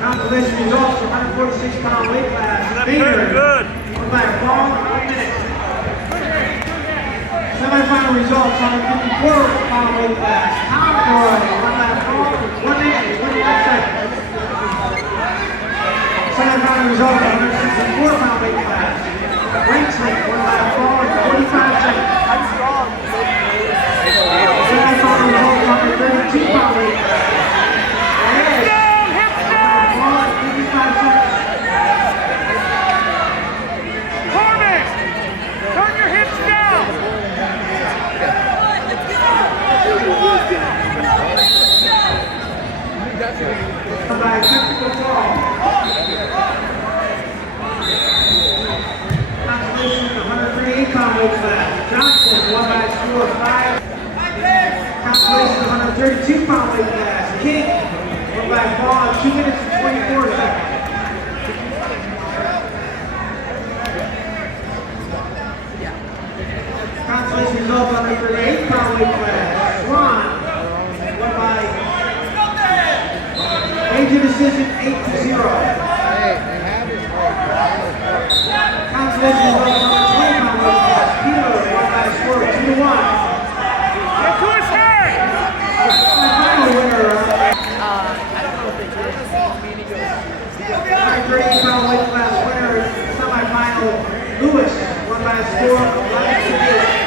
Compilation results, 146-pound weight class. Good. Won by a fall, 1 minute. Semi-final results, 154-pound weight class. Hoover won by a fall, 1 minute, 29 seconds. Semi-final results, 164-pound weight class. Brecksville won by a fall, 45 seconds. Semi-final results, 132-pound weight class. Corbin, turn your hips down. By a technical fall. Consolation, 138-pound weight class. Johnson won by a score of 5. Consolation, 132-pound weight class. King won by a fall of 2 minutes and 24 seconds. Consolation result, 138-pound weight class. Swan won by major decision 8-0. Consolation result, 120-pound weight class. Peter won by a score of 2-1. Get to his head. Final winner. I don't know if they did. 138-pound weight class winner, semi-final, Lewis won by a score of 11-8.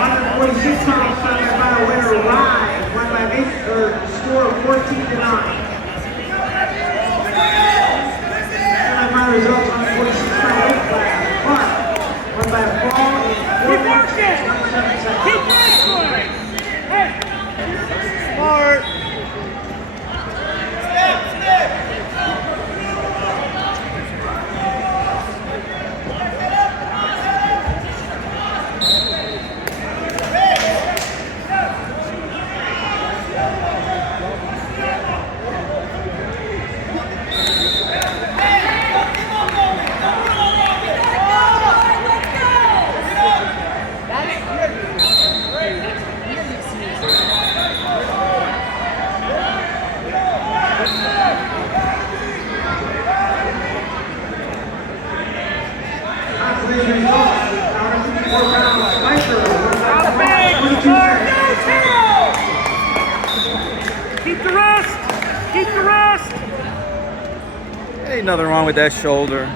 146-pound semi-final winner, Rye won by a score of 14-9. Semi-final results, 146-pound weight class, Clark won by a fall in 4 minutes and 27 seconds. Keep wrestling. Hey. Smart. Consolation results, 154-pound Spicer won by a fall of 22 seconds. Keep the rest. Keep the rest. Ain't nothing wrong with that shoulder.